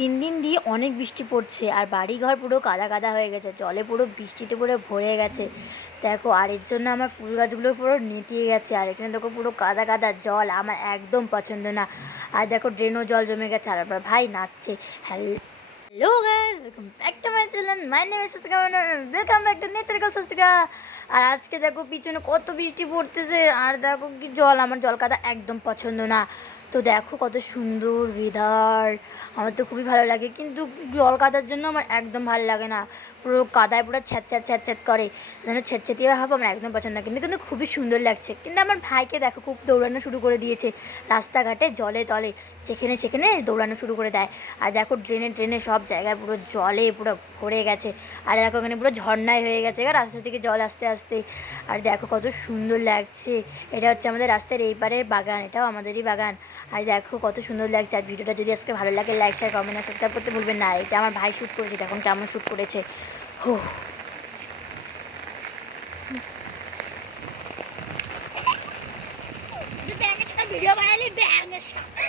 3 দিন দিয়ে অনেক বৃষ্টি পড়ছে আর বাড়িঘর পুরো কাদা কাদা হয়ে গেছে, জলে পুরো বৃষ্টিতে পুরো ভরে গেছে। দেখো, আর এর জন্য আমার ফুল গাছগুলো পুরো নেতিয়ে গেছে। আর এখানে দেখো পুরো কাদা কাদা জল, আমার একদম পছন্দ না। আর দেখো ড্রেনও জল জমে গেছে, আর আমার ভাই নাচছে। Hello guys, welcome back to my channel. My name is Swastika, welcome back to nature girl Swastika. আর আজকে দেখো পিছনে কত বৃষ্টি পড়তেছে, আর দেখো কি জল, আমার জল কাদা একদম পছন্দ না। তো দেখো কত সুন্দর ওয়েদার, আমার তো খুবই ভালো লাগে, কিন্তু জল কাদার জন্য আমার একদম ভালো লাগে না। পুরো কাদায় পুরো ছ্যাঁত ছ্যাঁত করে, যেন ছ্যাঁতছ্যাঁতিয়ে ভাব, আমার একদম পছন্দ না। কিন্তু কিন্তু খুবই সুন্দর লাগছে। কিন্তু আমার ভাইকে দেখো খুব দৌড়ানো শুরু করে দিয়েছে রাস্তাঘাটে, জলে তলে, যেখানে সেখানে দৌড়ানো শুরু করে দেয়। আর দেখো ড্রেনে ড্রেনে সব জায়গায় পুরো জলে পুরো ভরে গেছে। আর দেখো এখানে পুরো ঝর্ণায় হয়ে গেছে রাস্তা থেকে জল আস্তে আস্তে। আর দেখো কত সুন্দর লাগছে। এটা হচ্ছে আমাদের রাস্তার এই পারের বাগান, এটাও আমাদেরই বাগান। আর দেখো কত সুন্দর লাগছে। আর ভিডিওটা যদি আজকে ভালো লাগে, লাইক শেয়ার কমেন্ট আর সাবস্ক্রাইব করতে ভুলবেন না। এটা আমার ভাই শ্যুট করেছে, দেখুন কেমন শ্যুট করেছে। হো, ভিডিও বানালি ব্যাঙের সাথে